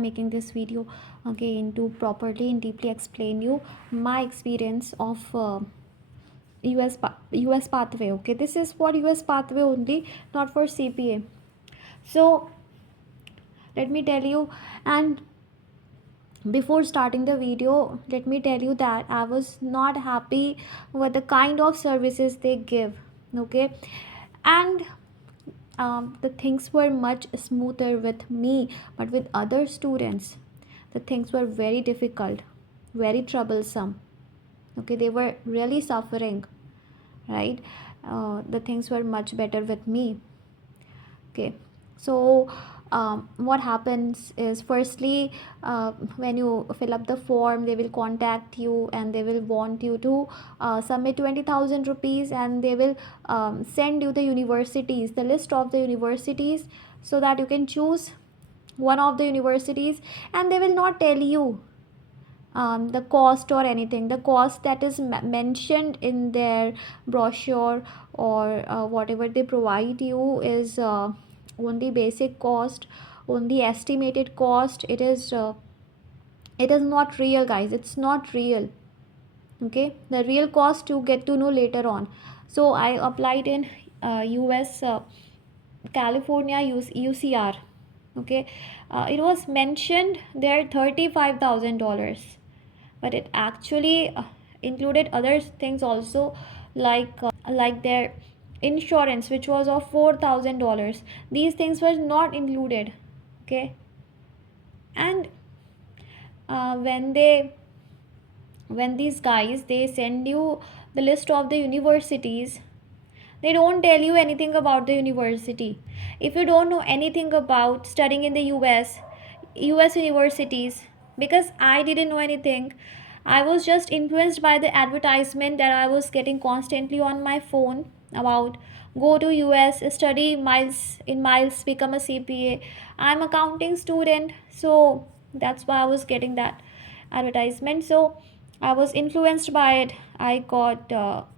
I'm making this video again to properly and deeply explain you my experience of US pathway. Okay, this is for US pathway only, not for CPA. So let me tell you, and before starting the video, let me tell you that I was not happy with the kind of services they give. Okay, and the things were much smoother with me, but with other students the things were very difficult, very troublesome. Okay, they were really suffering, right? The things were much better with me. Okay, so what happens is, firstly, when you fill up the form, they will contact you and they will want you to submit 20,000 rupees, and they will send you the universities, the list of the universities, so that you can choose one of the universities. And they will not tell you the cost or anything. The cost that is mentioned in their brochure or whatever they provide you is only basic cost, only estimated cost. It is not real, guys. It's not real. Okay, the real cost you get to know later on. So I applied in US California UCR. Okay, it was mentioned there $35,000, but it actually included other things also, like their insurance, which was of $4,000. These things were not included. Okay, and when these guys, they send you the list of the universities, they don't tell you anything about the university. If you don't know anything about studying in the US universities, because I didn't know anything, I was just influenced by the advertisement that I was getting constantly on my phone about go to US, study miles in miles, become a CPA. I'm accounting student, so that's why I was getting that advertisement. So I was influenced by it. I got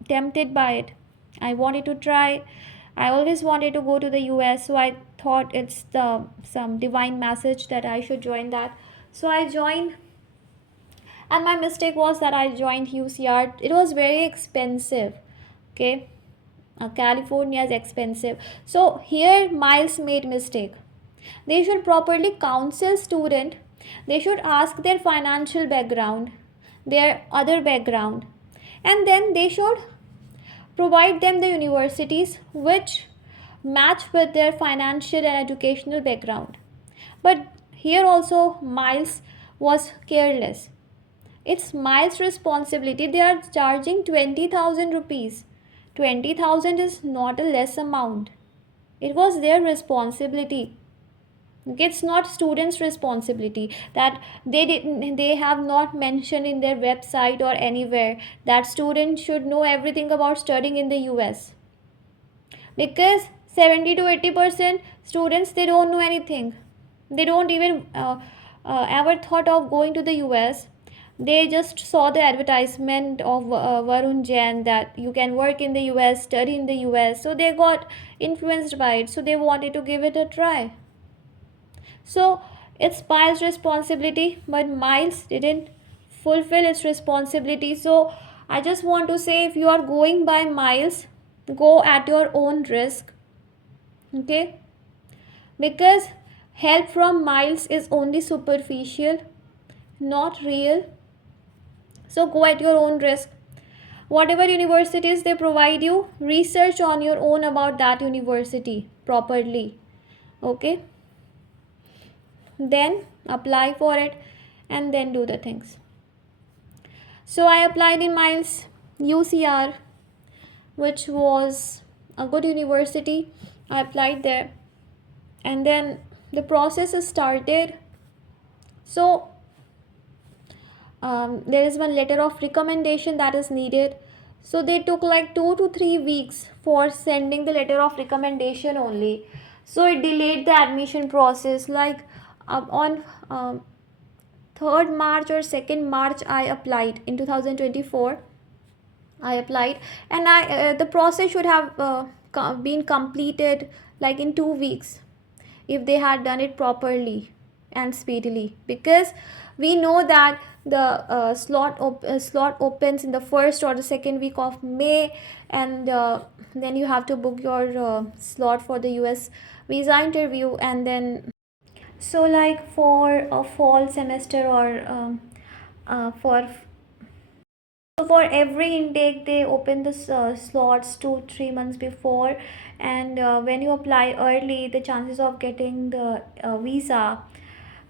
tempted by it. I wanted to try. I always wanted to go to the US, so I thought it's the some divine message that I should join that. So I joined, and my mistake was that I joined UCR. It was very expensive. Okay, California is expensive. So here Miles made mistake. They should properly counsel student. They should ask their financial background, their other background, and then they should provide them the universities which match with their financial and educational background. But here also Miles was careless. It's Miles' responsibility. They are charging 20,000 rupees. 20,000 is not a less amount. It was their responsibility. It's not students' responsibility that they have not mentioned in their website or anywhere that students should know everything about studying in the US, because 70 to 80% students, they don't know anything. They don't even ever thought of going to the US. They just saw the advertisement of Varun Jain that you can work in the US, study in the US, so they got influenced by it, so they wanted to give it a try. So it's Miles' responsibility, but Miles didn't fulfill its responsibility. So I just want to say, if you are going by Miles, go at your own risk. Okay, because help from Miles is only superficial, not real. So go at your own risk. Whatever universities they provide you, research on your own about that university properly. Okay, then apply for it and then do the things. So I applied in Miles UCR, which was a good university. I applied there, and then the process is started. So there is one letter of recommendation that is needed. So they took like 2 to 3 weeks for sending the letter of recommendation only. So it delayed the admission process. Like on 3rd March or 2nd March, I applied in 2024. I applied, and the process should have been completed like in 2 weeks if they had done it properly. and speedily, because we know that the slot opens in the first or the second week of May, and then you have to book your slot for the US visa interview. And then, so like for a fall semester or for so for every intake, they open the slots 2-3 months before, and when you apply early, the chances of getting the visa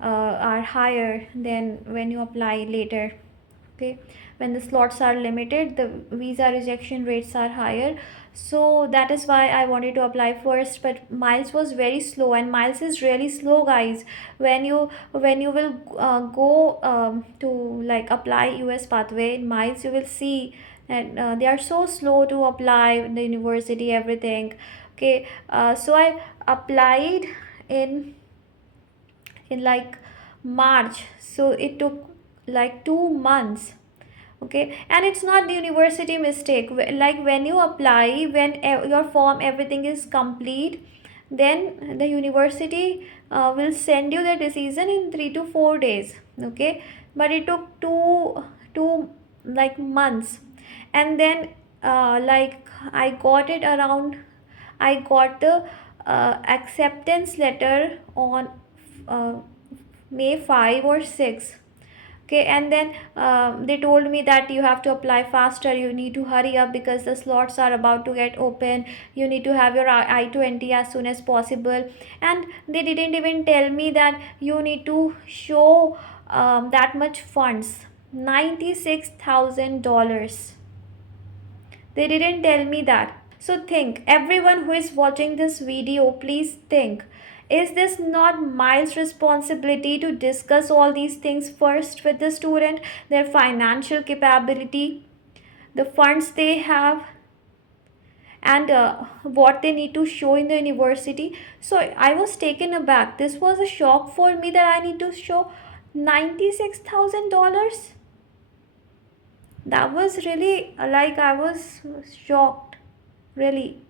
are higher than when you apply later. Okay, when the slots are limited, the visa rejection rates are higher. So that is why I wanted to apply first, but Miles was very slow, and Miles is really slow, guys. When you will go to like apply US pathway in Miles, you will see that they are so slow to apply in the university, everything. Okay, so I applied in like March, so it took like 2 months. Okay, and it's not the university mistake. Like when you apply, when your form everything is complete, then the university will send you the decision in 3 to 4 days. Okay, but it took two like months. And then like I got the acceptance letter on uh, May 5 or 6. Okay, and then they told me that you have to apply faster, you need to hurry up because the slots are about to get open, you need to have your I-20 as soon as possible. And they didn't even tell me that you need to show that much funds, $96,000. They didn't tell me that. So think, everyone who is watching this video, please think, is this not Miles' responsibility to discuss all these things first with the student, their financial capability, the funds they have, and what they need to show in the university? So I was taken aback. This was a shock for me that I need to show $96,000. That was really like I was shocked. Really,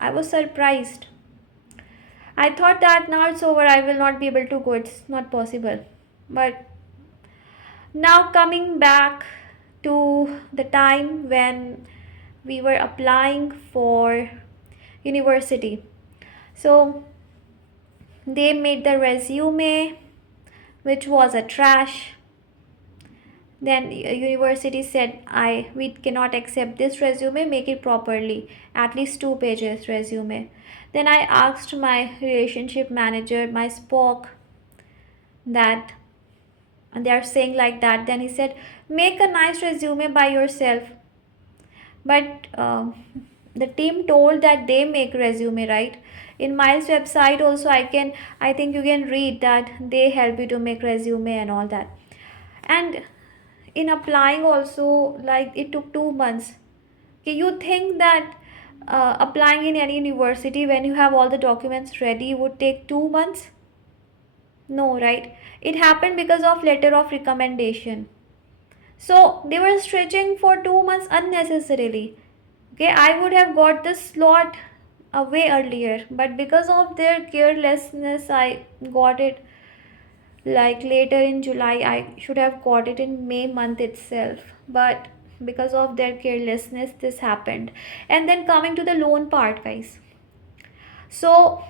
I was surprised. I thought that now it's over, I will not be able to go, it's not possible. But now, coming back to the time when we were applying for university. So they made the resume, which was a trash. Then university said, we cannot accept this resume, make it properly, at least 2 pages resume. Then I asked my relationship manager, my spock, that, and they are saying like that. Then he said, make a nice resume by yourself. But the team told that they make resume, right? In Miles website also, I think you can read that they help you to make resume and all that. And in applying also, like it took 2 months. Okay, you think that applying in any university when you have all the documents ready would take 2 months? No, right? It happened because of letter of recommendation. So they were stretching for 2 months unnecessarily. Okay, I would have got the slot way earlier, but because of their carelessness, I got it like later in July. I should have got it in May month itself, but because of their carelessness, this happened. And then coming to the loan part, guys. So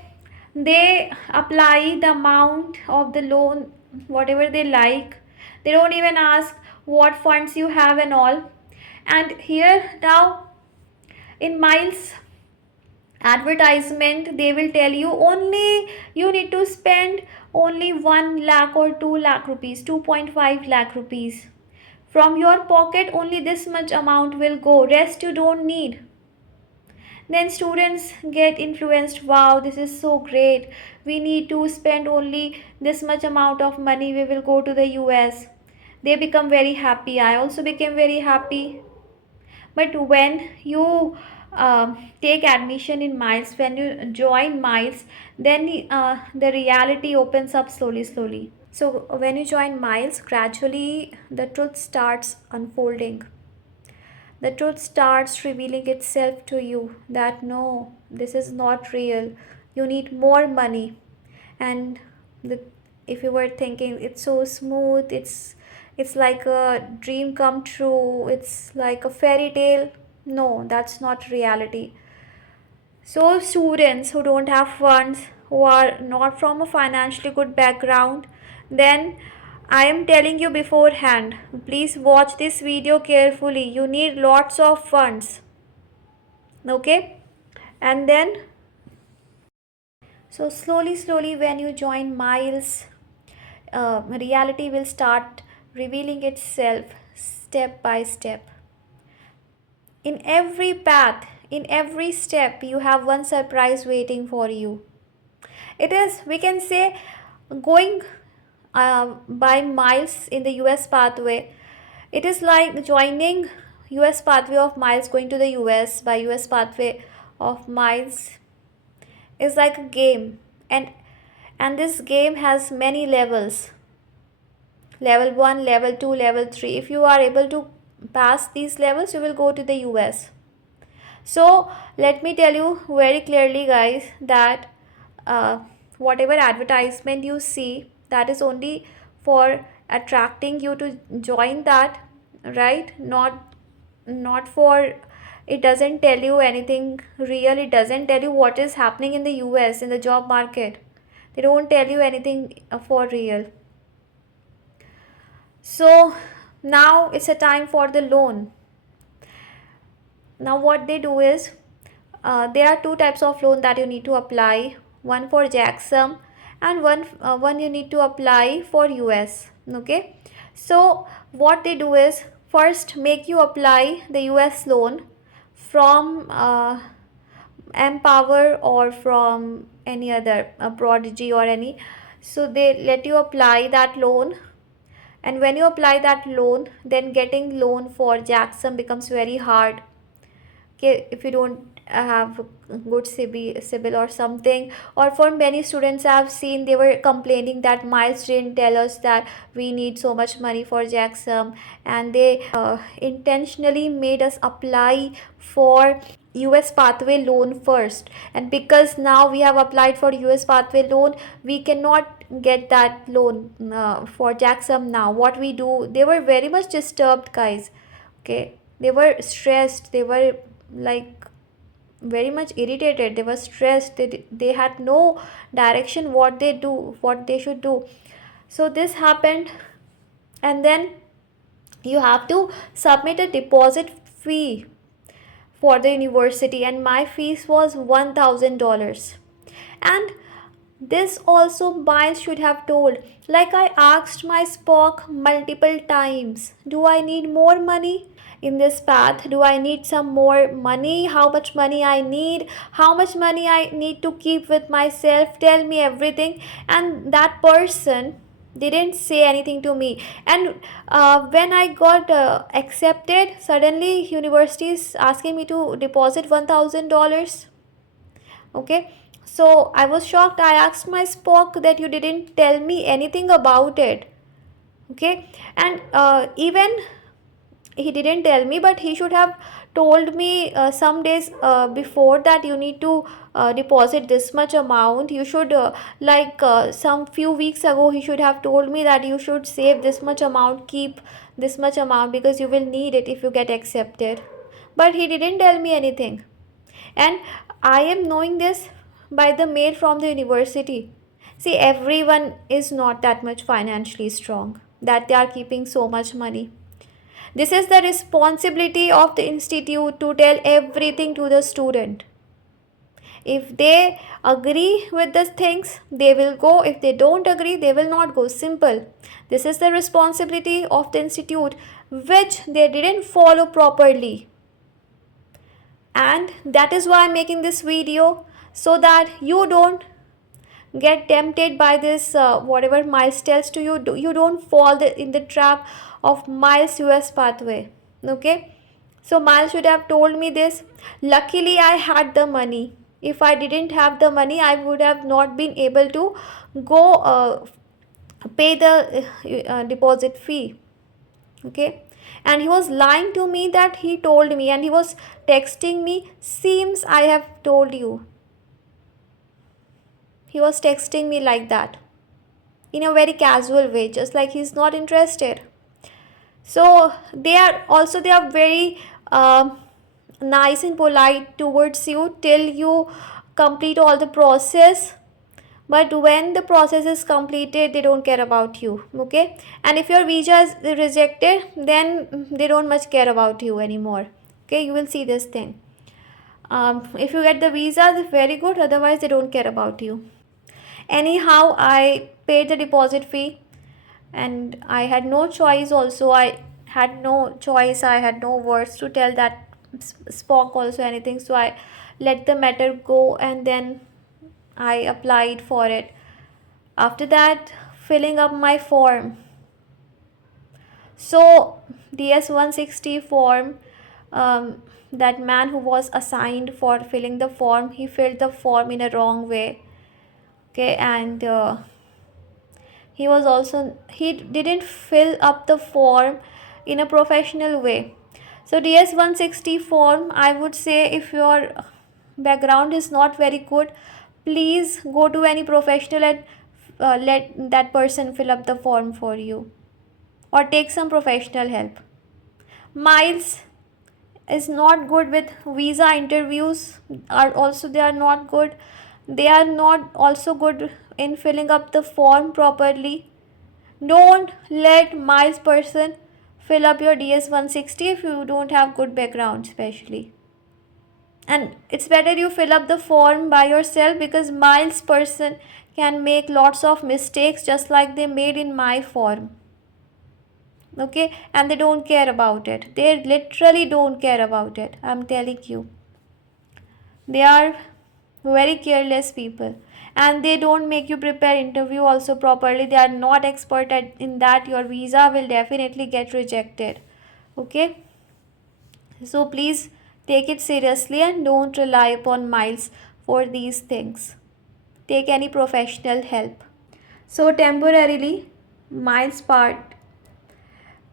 they apply the amount of the loan whatever they like. They don't even ask what funds you have and all. And here now in Miles advertisement, they will tell you only you need to spend only 1 lakh or 2 lakh rupees, 2.5 lakh rupees. From your pocket, only this much amount will go, rest you don't need. Then students get influenced, wow, this is so great, we need to spend only this much amount of money, we will go to the US. They become very happy, I also became very happy. But when you take admission in Miles, when you join Miles, then the reality opens up slowly. So when you join Miles, gradually the truth starts unfolding. The truth starts revealing itself to you that no, this is not real. You need more money. And the If you were thinking it's so smooth, it's like a dream come true, it's like a fairy tale. No, that's not reality. So students who don't have funds, who are not from a financially good background, then I am telling you beforehand, please watch this video carefully. You need lots of funds. Okay? And then, so slowly when you join Miles, reality will start revealing itself step by step. In every path, in every step, you have one surprise waiting for you. It is, we can say, going by Miles in the US pathway. It is like joining US pathway of Miles, going to the US by US pathway of Miles is like a game, and this game has many levels. Level 1, level 2, level 3. If you are able to pass these levels, you will go to the US. So let me tell you very clearly, guys, that uh, whatever advertisement you see, that is only for attracting you to join that, right? Not for, it doesn't tell you anything real. It doesn't tell you what is happening in the US in the job market. They don't tell you anything for real. So now it's a time for the loan. Now what they do is, there are two types of loan that you need to apply. One for JAXM, and one you need to apply for US. Okay, so what they do is, first make you apply the US loan from Empower or from any other Prodigy or any. So they let you apply that loan, and when you apply that loan, then getting loan for JAXM becomes very hard. Okay, if you don't have good CIBIL or something. Or for many students I've seen, they were complaining that Miles didn't tell us that we need so much money for JAXM, and they intentionally made us apply for US pathway loan first. And because now we have applied for US pathway loan, we cannot get that loan for JAXM. Now what we do, they were very much disturbed, guys. Okay, they were stressed, they were like very much irritated, they were stressed, they had no direction what they do, what they should do. So this happened, and then you have to submit a deposit fee for the university, and my fees was $1000. And this also Miles should have told. Like, I asked my Spock multiple times, do I need more money in this path? Do I need some more money? How much money I need? How much money I need to keep with myself? Tell me everything. And that person didn't say anything to me. And when I got accepted, suddenly university is asking me to deposit $1000. Okay, so I was shocked. I asked my Spock that you didn't tell me anything about it. Okay, and even he didn't tell me, but he should have told me some days before that you need to deposit this much amount. You should some few weeks ago he should have told me that you should save this much amount, keep this much amount, because you will need it if you get accepted. But he didn't tell me anything, and I am knowing this by the mail from the university. See, everyone is not that much financially strong that they are keeping so much money. This is the responsibility of the institute to tell everything to the student. If they agree with the things, they will go. If they don't agree, they will not go. Simple. This is the responsibility of the institute, which they didn't follow properly. And that is why I'm making this video, so that you don't get tempted by this whatever Miles tells to you. You don't fall in the trap of Miles US pathway. Okay, so Miles should have told me this. Luckily I had the money. If I didn't have the money, I would have not been able to go pay the deposit fee. Okay, and he was lying to me that he told me, and he was texting me, seems I have told you. He was texting me like that. in a very casual way, just like he's not interested. So they are very nice and polite towards you till you complete all the process, but when the process is completed they don't care about you. Okay, and if your visa is rejected, then they don't much care about you anymore. Okay, you will see this thing. If you get the visa, it's very good, otherwise they don't care about you. Anyhow, I paid the deposit fee, and I had no choice. Also, I had no choice, I had no words to tell that Spock also anything, so I let the matter go, and then I applied for it. After that, filling up my form. So DS 160 form, that man who was assigned for filling the form, he filled the form in a wrong way. Okay, and he didn't fill up the form in a professional way. So DS 160 form, I would say, if your background is not very good, please go to any professional and let that person fill up the form for you, or take some professional help. Miles is not good with visa interviews, are also they are not good. They are not also good in filling up the form properly. Don't let Miles person fill up your DS 160 if you don't have good background, especially. And it's better you fill up the form by yourself, because Miles person can make lots of mistakes just like they made in my form. Okay, and they don't care about it. They literally don't care about it. I'm telling you. They are very careless people, and they don't make you prepare interview also properly. They are not expert in that. Your visa will definitely get rejected. Okay, so please take it seriously and don't rely upon Miles for these things. Take any professional help. So temporarily, Miles part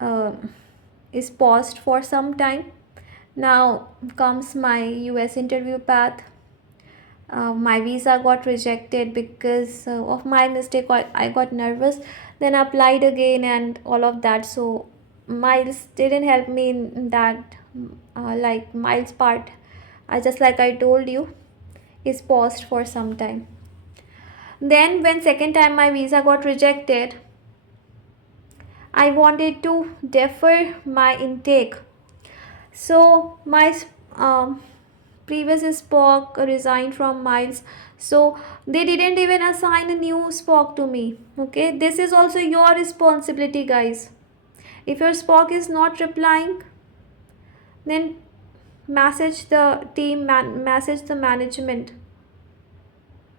uh, is paused for some time. Now comes my US interview path. My visa got rejected because of my mistake. I got nervous, then applied again and all of that. So Miles didn't help me in that. Like Miles part, I just like I told you, is paused for some time. Then when second time my visa got rejected, I wanted to defer my intake. So my previous Spock resigned from Miles, so they didn't even assign a new Spock to me. Okay, this is also your responsibility, guys. If your Spock is not replying, then message the team, message the management.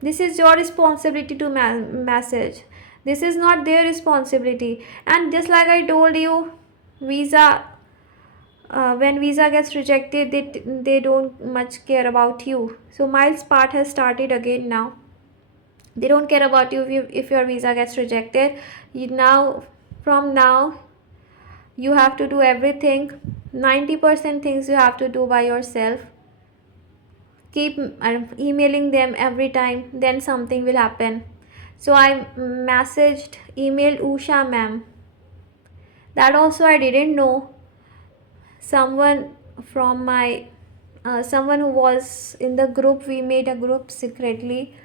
This is your responsibility to message. This is not their responsibility. And just like I told you, visa when visa gets rejected, they don't much care about you. So Miles part has started again now. They don't care about you if your visa gets rejected. Now, from now, you have to do everything. 90% things you have to do by yourself. Keep emailing them every time, then something will happen. So I emailed Usha ma'am. That also I didn't know. Someone from my someone who was in the group, we made a group secretly.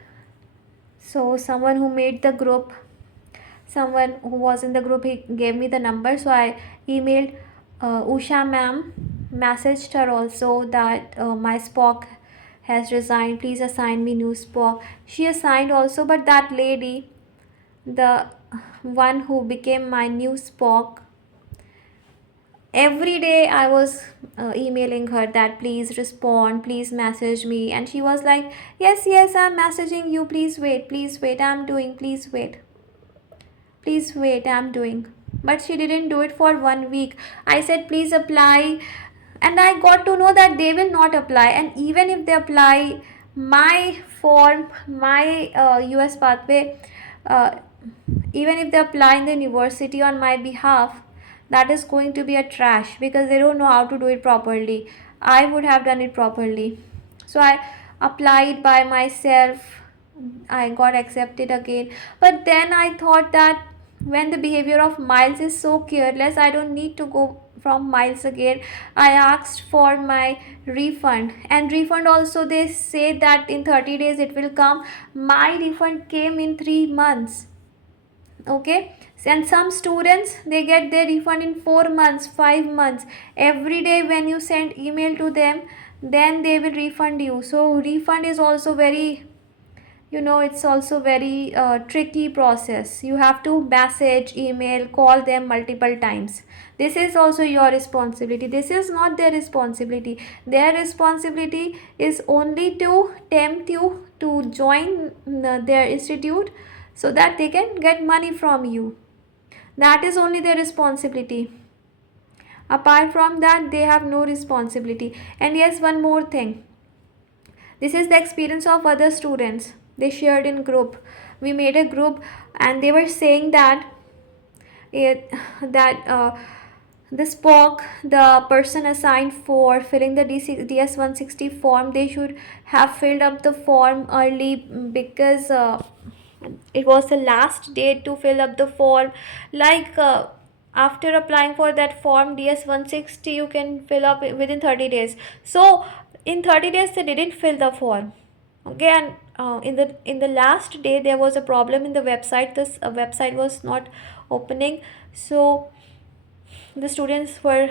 So someone who made the group, someone who was in the group, he gave me the number. So I emailed Usha ma'am, messaged her also that my Spock has resigned, please assign me new Spock. She assigned also, but that lady, the one who became my new Spock, every day I was emailing her that please respond, please message me, and she was like, yes, I'm messaging you, please wait, I'm doing, please wait, I'm doing. But she didn't do it for 1 week. I said please apply, and I got to know that they will not apply. And even if they apply, my form, my US pathway, uh, even if they apply in the university on my behalf, that is going to be a trash, because they don't know how to do it properly. I would have done it properly. So I applied by myself, I got accepted again. But then I thought that when the behavior of Miles is so careless, I don't need to go from Miles again. I asked for my refund, and refund also they say that in 30 days it will come. My refund came in 3 months. Okay, and some students they get their refund in 4 months, 5 months. Every day when you send email to them, then they will refund you. So refund is also very, it's also very tricky process. You have to message, email, call them multiple times. This is also your responsibility. This is not their responsibility. Their responsibility is only to tempt you to join their institute so that they can get money from you. That is only their responsibility. Apart from that, they have no responsibility. And yes, one more thing, this is the experience of other students. They shared in group. We made a group, and they were saying that it that the SPOC, the person assigned for filling the DS 160 form, they should have filled up the form early, because it was the last date to fill up the form. Like after applying for that form DS 160, you can fill up within 30 days. So in 30 days they didn't fill the form. Okay, and in the last day there was a problem in the website. This website was not opening. So the students were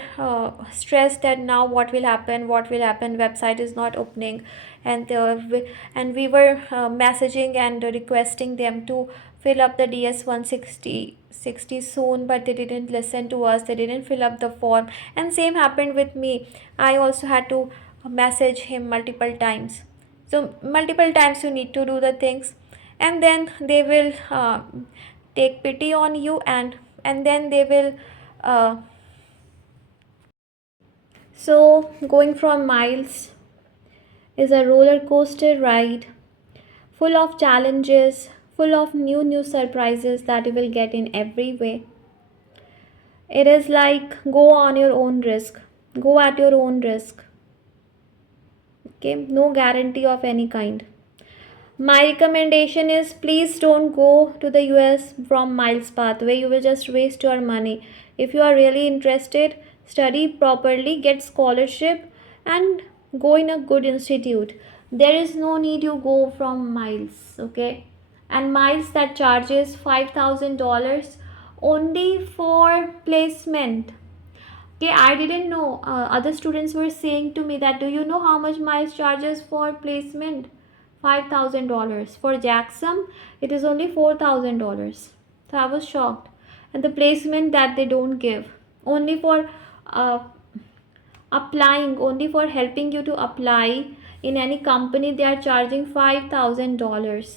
stressed that now what will happen, website is not opening. And we were messaging and requesting them to fill up the DS 160 soon, but they didn't listen to us. They didn't fill up the form, and same happened with me. I also had to message him multiple times. So multiple times you need to do the things, and then they will take pity on you, and then they will uh, so going from Miles is a roller coaster ride, full of challenges, full of new surprises that you will get in every way. It is like go on your own risk, go at your own risk. Okay, no guarantee of any kind. My recommendation is please don't go to the US from Miles Pathway. You will just waste your money. If you are really interested, study properly, get scholarship, and go in a good institute. There is no need you go from Miles, okay? And Miles that charges $5,000 only for placement. Okay, I didn't know. Other students were saying to me that, do you know how much Miles charges for placement? $5,000. For Jackson, it is only $4,000. So I was shocked. And the placement that they don't give, only for uh, applying, only for helping you to apply in any company, they are charging $5,000.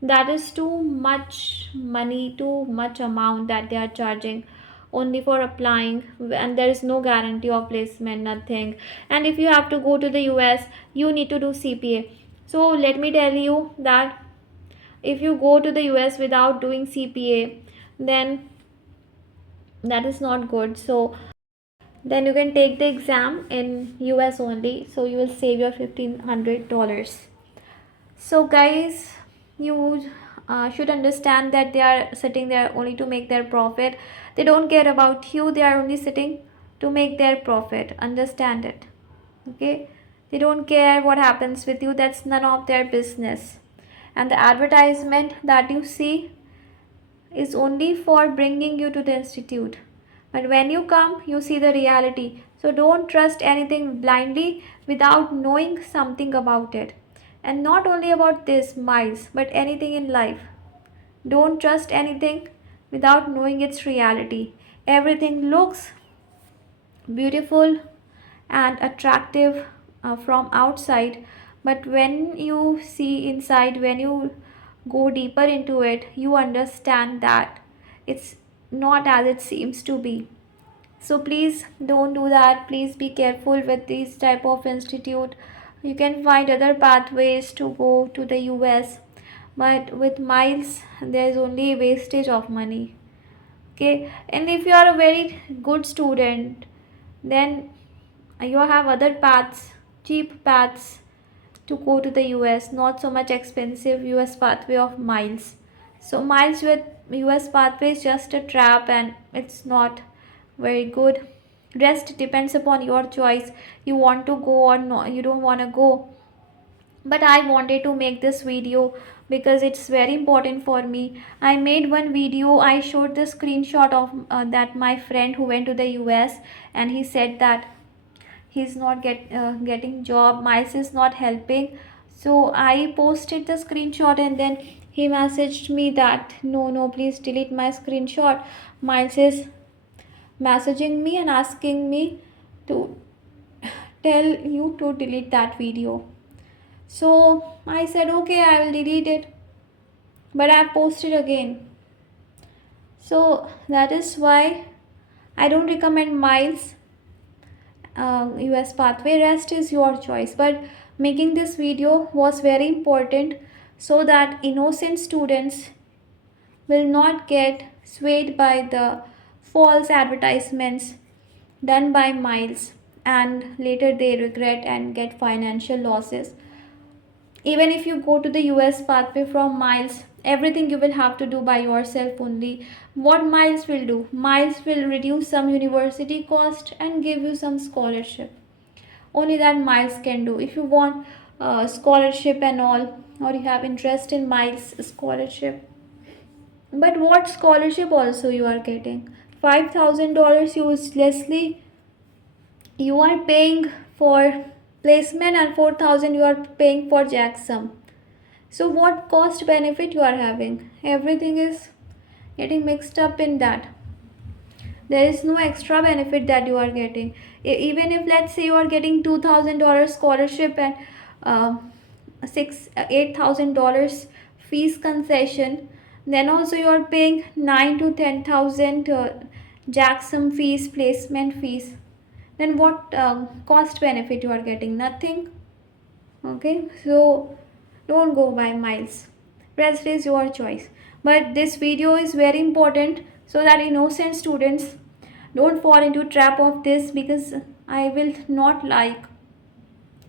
That is too much money, too much amount that they are charging only for applying, and there is no guarantee of placement, nothing. And if you have to go to the US, you need to do CPA. So let me tell you that if you go to the US without doing CPA, then that is not good. So then you can take the exam in US only, so you will save your $1,500. So guys, you should understand that they are sitting there only to make their profit. They don't care about you. They are only sitting to make their profit. Understand it. Okay, they don't care what happens with you. That's none of their business. And the advertisement that you see is only for bringing you to the institute, but when you come you see the reality. So don't trust anything blindly without knowing something about it. And not only about this Miles, but anything in life, don't trust anything without knowing its reality. Everything looks beautiful and attractive from outside, but when you see inside, when you go deeper into it, you understand that it's not as it seems to be. So please don't do that. Please be careful with this type of institute. You can find other pathways to go to the US, but with Miles there is only wastage of money. Okay, and if you are a very good student, then you have other paths, cheap paths, to go to the US. Not so much expensive US pathway of miles. So miles with US pathway is just a trap and it's not very good. Rest depends upon your choice. You want to go or not, you don't want to go. But I wanted to make this video because it's very important for me. I made one video. I showed the screenshot of that my friend who went to the US, and he said that he's not getting job, miles is not helping. So I posted the screenshot, and then he messaged me that no, please delete my screenshot. Miles is messaging me and asking me to tell you to delete that video. So I said okay, I will delete it, but I posted again. So that is why I don't recommend miles US pathway. Rest is your choice, but making this video was very important so that innocent students will not get swayed by the false advertisements done by miles, and later they regret and get financial losses. Even if you go to the US pathway from miles, everything you will have to do by yourself only. What miles will do? Miles will reduce some university cost and give you some scholarship. Only that miles can do. If you want scholarship and all, or you have interest in miles scholarship. But what scholarship also you are getting? $5,000 uselessly you are paying for placement, and 4,000 you are paying for jacksum. So what cost benefit you are having? Everything is getting mixed up in that. There is no extra benefit that you are getting. Even if let's say you are getting $2,000 scholarship and $8,000 fees concession, then also you are paying 9 to 10,000 jacksum fees, placement fees. Then what cost benefit you are getting? Nothing. Okay, so don't go by miles. Rest is your choice. But this video is very important so that innocent students don't fall into trap of this, because I will not like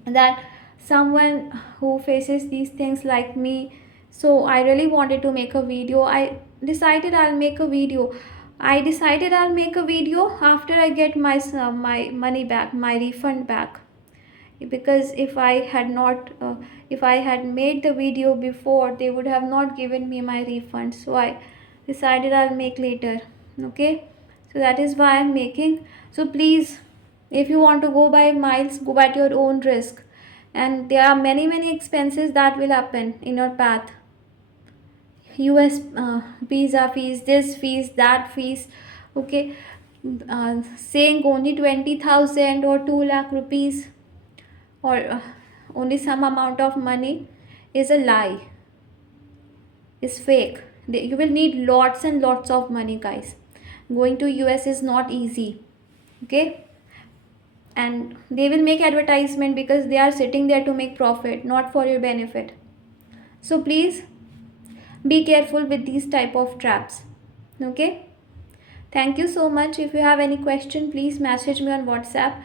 that someone who faces these things like me. So I really wanted to make a video. I decided I'll make a video. After I get my money back, my refund back, because if I had made the video before, they would have not given me my refund. So I decided I'll make later. Okay, so that is why I'm making. So please, if you want to go by miles, go at your own risk, and there are many expenses that will happen in your path. US visa fees, this fees, that fees. Okay, saying only 20,000 or 2 lakh rupees, or only some amount of money, is a lie, is fake. You will need lots and lots of money, guys. Going to US is not easy. Okay, and they will make advertisement because they are sitting there to make profit, not for your benefit. So please be careful with these type of traps. Okay, thank you so much. If you have any question, please message me on WhatsApp.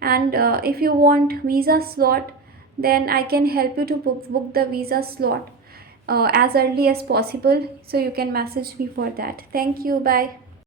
And if you want visa slot, then I can help you to book the visa slot as early as possible, so you can message me for that. Thank you. Bye.